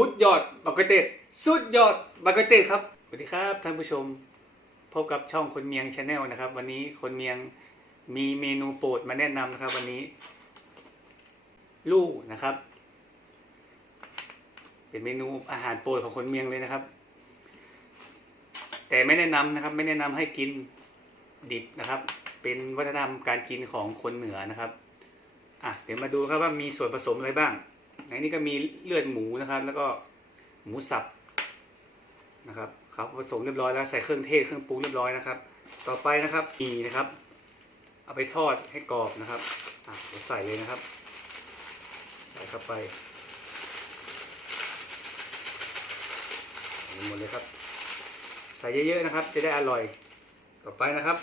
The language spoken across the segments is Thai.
สุดยอดบักเกเตตสุดยอดบักเกเตตครับสวัสดีครับท่านผู้ชมพบกับช่องคนเมียงชาแนลนะครับ วันนี้คนเมียงมีเมนูโปรดมาแนะนำนะครับ วันนี้ ลูกนะครับ เป็นเมนูอาหารโปรดของคนเมียงเลยนะครับ แต่ไม่แนะนำนะครับ ไม่แนะนำให้กินดิบนะครับ เป็นวัฒนธรรมการกินของคนเหนือนะครับอะเดี๋ยวมาดูครับว่ามีส่วนผสมอะไรบ้าง ในนี้ก็มีเลือดหมูนะครับ แล้วก็หมูสับนะครับเขาผสมเรียบร้อยแล้วใส่เครื่องเทศเครื่องปรุงเรียบร้อยนะครับ ต่อไปนะครับมีนะครับ เอาไปทอดให้กรอบนะครับอะเดี๋ยวใส่เลยนะครับ ใส่เข้าไปหมดเลยครับ ใส่เยอะๆนะครับ จะได้อร่อย ต่อไปนะครับ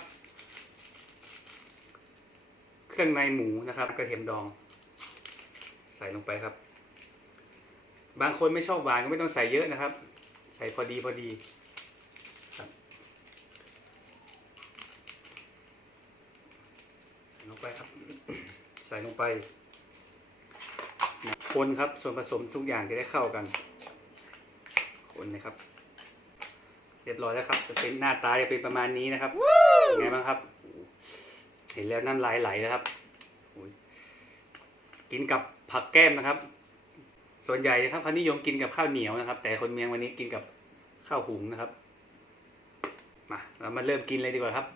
เครื่องในหมูนะครับกระเทียมดอง ใส่ลงไปครับ บางคนไม่ชอบหวานก็ไม่ต้องใส่เยอะนะครับ ใส่พอดีพอดีครับใส่ลงไปครับ ใส่ลงไปคนครับส่วนผสมทุกอย่างจะได้เข้ากัน คนนะครับ เรียบร้อยแล้วครับ จะเป็นหน้าตาจะเป็นประมาณนี้นะครับเป็นไงบ้างครับ เห็นแล้วน้ำลายไหลแล้วครับโอ้ย กินกับผักแก้มนะครับ ส่วนใหญ่นะครับเขานิยมกินกับข้าวเหนียวนะครับ แต่คนเมียงวันนี้กินกับข้าวหุงนะครับ มาเรามาเริ่มกินเลยดีกว่าครับ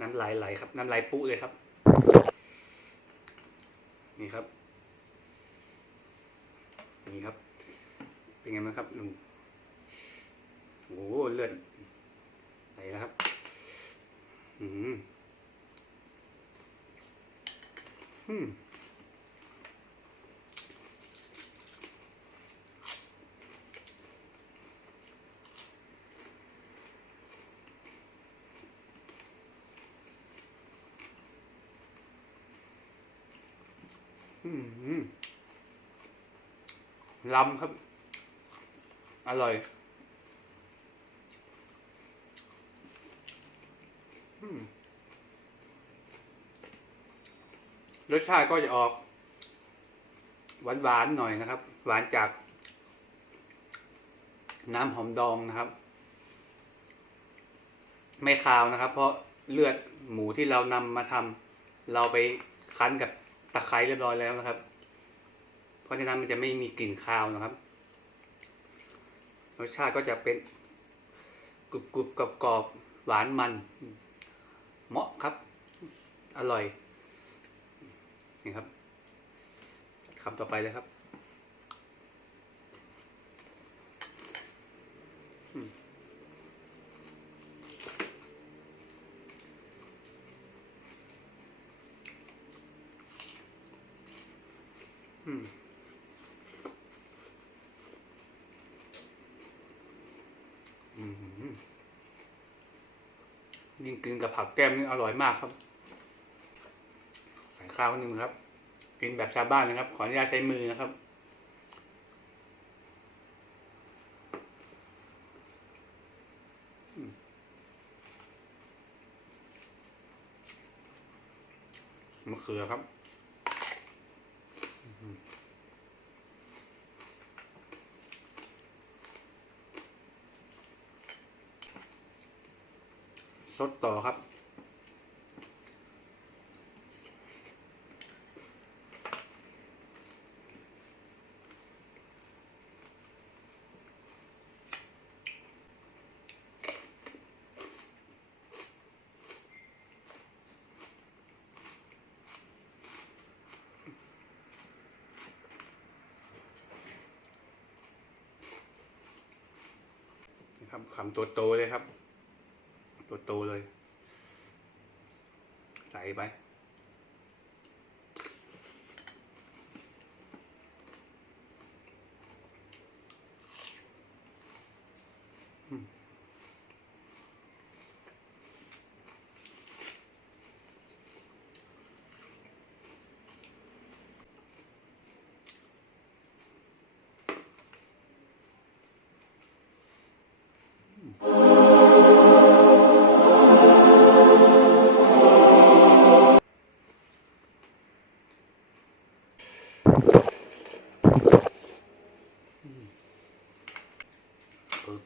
น้ำลายไหลครับ น้ำลายปุ๊เลยครับ นี่ครับ นี่ครับ เป็นไงบ้างครับลุงโอ้โหเลือดไหลแล้วครับ อืมอืมอืม ลำครับ อร่อย รสชาติก็จะออก หวานหวานๆหน่อยนะครับ หวานจาก น้ำหอมดองนะครับ ไม่คาวนะครับ เพราะเลือดหมูที่เรานำมาทำเราไปคั้นกับตะไคร้เรียบร้อยแล้วนะครับ เพราะฉะนั้นมันจะไม่มีกลิ่นคาวนะครับ รสชาติก็จะเป็นกรุบกรุบกรอบกรอบหวานมัน เหมาะครับ อร่อย นี่ครับคำต่อไปเลยครับอืมอืมยิ่งกินกับผักแก้มนี่อร่อยมากครับ ข้าวนิดนึงครับ กินแบบชาวบ้านนะครับ ขออนุญาตใช้มือนะครับมะเขือครับสดต่อครับ คำตัวโตเลยครับ ตัวโตเลย ใส่ไป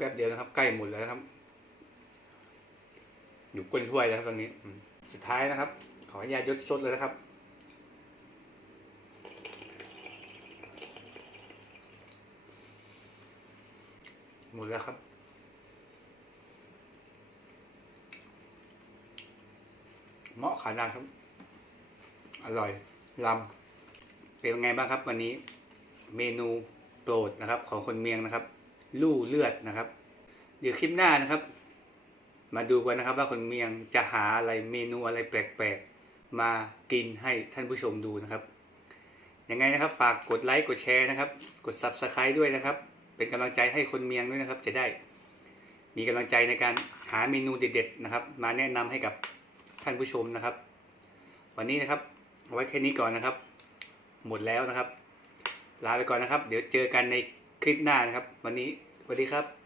ป๊บเดียวนะครับ ใกล้หมดแล้วครับ อยู่ก้นถ้วยแล้วครับตอนนี้สุดท้ายนะครับ ขออนุญาตยศซดเลยนะครับหมดแล้วครับ เหมาะขนาดครับ อร่อยลำเป็นไงบ้างครับ วันนี้ เมนูโปรดนะครับ ของคนเมียงนะครับ ลู่เลือดนะครับ เดี๋ยวคลิปหน้านะครับ มาดูกันนะครับว่าคนเมียงจะหาอะไรเมนูอะไรแปลกๆ มากินให้ท่านผู้ชมดูนะครับยังไงนะครับฝากกดไลค์กดแชร์นะครับ กด subscribe ด้วยนะครับ เป็นกำลังใจให้คนเมียงด้วยนะครับ จะได้มีกำลังใจในการหาเมนูเด็ดๆนะครับ มาแนะนำให้กับท่านผู้ชมนะครับ วันนี้นะครับเอาไว้แค่นี้ก่อนนะครับ หมดแล้วนะครับ ลาไปก่อนนะครับ เดี๋ยวเจอกันใน คลิปหน้านะครับ วันนี้สวัสดีครับ